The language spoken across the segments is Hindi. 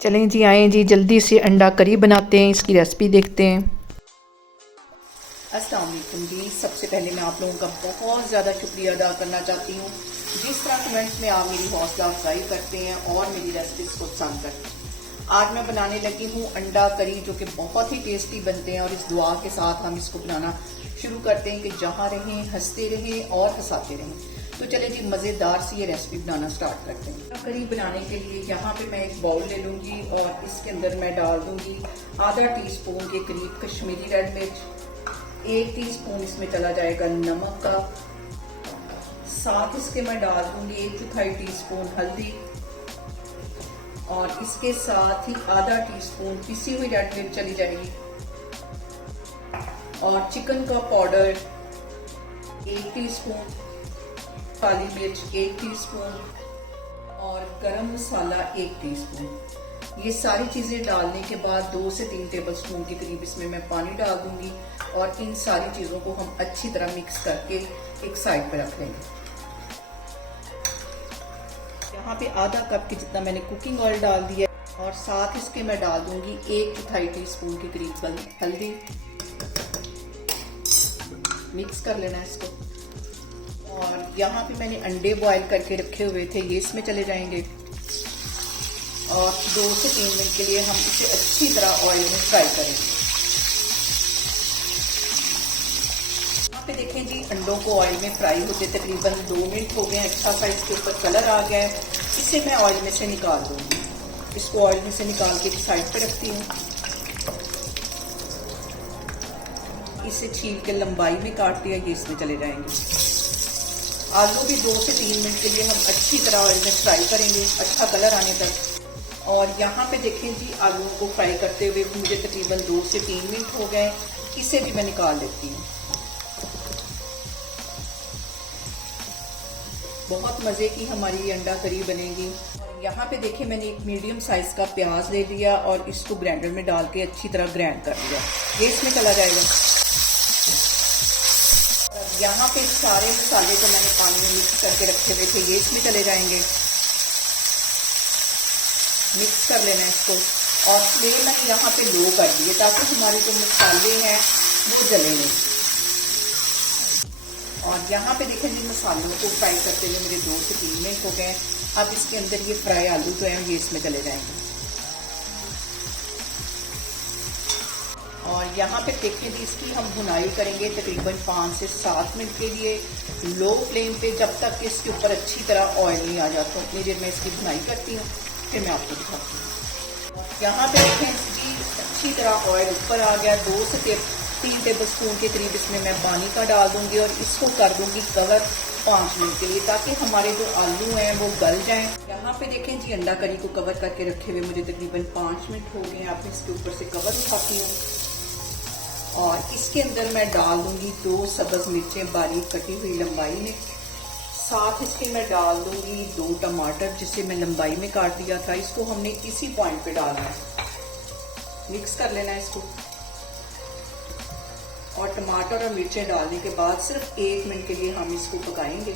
चलें जी, आएँ जी, जल्दी से अंडा करी बनाते हैं, इसकी रेसिपी देखते हैं। अस्सलाम वालेकुम जी। सबसे पहले मैं आप लोगों का बहुत ज़्यादा शुक्रिया अदा करना चाहती हूँ जिस तरह कमेंट्स में आप मेरी हौसला अफजाई करते हैं और मेरी रेसिपीज़ को पसंद करते हैं। आज मैं बनाने लगी हूँ अंडा करी, जो कि बहुत ही टेस्टी बनते हैं और इस दुआ के साथ हम इसको बनाना शुरू करते हैं कि जहाँ रहें हंसते रहें और हंसाते रहें। तो चले जी, मज़ेदार सी ये रेसिपी बनाना स्टार्ट करते हैं। करी बनाने के लिए यहाँ पे मैं एक बाउल ले लूँगी और इसके अंदर मैं डाल दूँगी आधा टीस्पून के करीब कश्मीरी रेड मिर्च, 1 टीस्पून इसमें चला जाएगा नमक का, साथ इसके मैं डाल दूंगी 1/4 टीस्पून हल्दी और इसके साथ ही आधा टीस्पून पिसी हुई रेड मिर्च चली जाएगी और चिकन का पाउडर 1 टीस्पून, काली मिर्च 1 टीस्पून और गरम मसाला 1 टीस्पून। ये सारी चीज़ें डालने के बाद 2 से 3 टेबलस्पून के करीब इसमें मैं पानी डाल दूंगी और इन सारी चीज़ों को हम अच्छी तरह मिक्स करके एक साइड पर रख लेंगे। यहाँ पे आधा कप के जितना मैंने कुकिंग ऑयल डाल दिया और साथ इसके मैं डाल दूंगी 1/4 टीस्पून के करीब हल्दी। मिक्स कर लेना है इसको। और यहाँ पे मैंने अंडे बॉईल करके रखे हुए थे, ये इसमें चले जाएंगे और 2 से 3 मिनट के लिए हम इसे अच्छी तरह ऑयल में फ्राई करेंगे। यहाँ पे देखें जी, अंडों को ऑयल में फ्राई होते तकरीबन 2 मिनट हो गए हैं। अच्छा सा इसके ऊपर कलर आ गया है। इसे मैं ऑयल में से निकाल दूंगी। इसको ऑयल में से निकाल के साइड पे रखती हूँ। इसे छील के लंबाई में काट दिया, ये इसमें चले जाएंगे। आलू भी 2 से 3 मिनट के लिए हम अच्छी तरह ऑयल में फ्राई करेंगे, अच्छा कलर आने तक। और यहाँ पे देखें जी, आलू को फ्राई करते हुए मुझे तकरीबन 2 से 3 मिनट हो गए। इसे भी मैं निकाल लेती हूँ। बहुत मज़े की हमारी अंडा करी बनेगी। यहाँ पे देखें, मैंने एक मीडियम साइज का प्याज ले लिया और इसको ग्राइंडर में डाल के अच्छी तरह ग्राइंड कर लिया, ये इसमें चला जाएगा। यहाँ पे सारे मसाले जो मैंने पानी में मिक्स करके रखे हुए थे, ये इसमें चले जाएंगे। मिक्स कर लेना है इसको और फ्लेम मैंने यहाँ पे लो कर दिए ताकि हमारे जो मसाले हैं वो जले नहीं। और यहाँ पे देखें जी, मसालों को फ्राई करते हुए मेरे 2 से 3 मिनट हो गए। अब इसके अंदर ये फ्राई आलू जो हैं ये इसमें चले जाएंगे। और यहाँ पे देखें जी, इसकी हम भुनाई करेंगे तकरीबन 5 से 7 मिनट के लिए लो फ्लेम पे, जब तक इसके ऊपर अच्छी तरह ऑयल नहीं आ जाता। उतनी देर में इसकी भुनाई करती हूँ, फिर मैं आपको दिखाती हूँ। यहाँ पे देखें जी, अच्छी तरह ऑयल ऊपर आ गया। 2 से 3 टेबलस्पून के करीब इसमें मैं पानी का डाल दूंगी और इसको कर दूंगी कवर 5 मिनट के लिए, ताकि हमारे जो आलू हैं वो गल जाएं। यहाँ पे देखें जी, अंडा करी को कवर करके रखे हुए मुझे तकरीबन 5 मिनट हो गए। आप इसके ऊपर से कवर उठाती हूँ और इसके अंदर मैं डाल दूंगी 2 सब्ज मिर्चें बारीक कटी हुई लंबाई में। साथ इसके मैं डाल दूंगी 2 टमाटर जिसे मैं लंबाई में काट दिया था। इसको हमने इसी पॉइंट पे डालना है। मिक्स कर लेना है इसको और टमाटर और मिर्चें डालने के बाद सिर्फ 1 मिनट के लिए हम इसको पकाएंगे।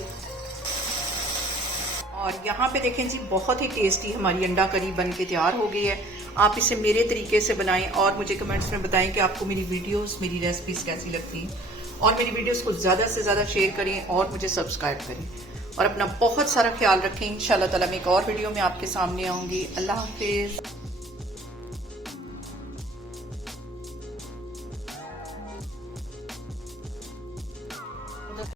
और यहाँ पे देखें जी, बहुत ही टेस्टी हमारी अंडा करी बन के तैयार हो गई है। आप इसे मेरे तरीके से बनाएं और मुझे कमेंट्स में बताएं कि आपको मेरी वीडियोस, मेरी रेसिपीज़ कैसी लगती हैं। और मेरी वीडियोस को ज़्यादा से ज़्यादा शेयर करें और मुझे सब्सक्राइब करें और अपना बहुत सारा ख्याल रखें। इंशाल्लाह ताला मैं एक और वीडियो में आपके सामने आऊँगी। अल्लाह हाफिज़।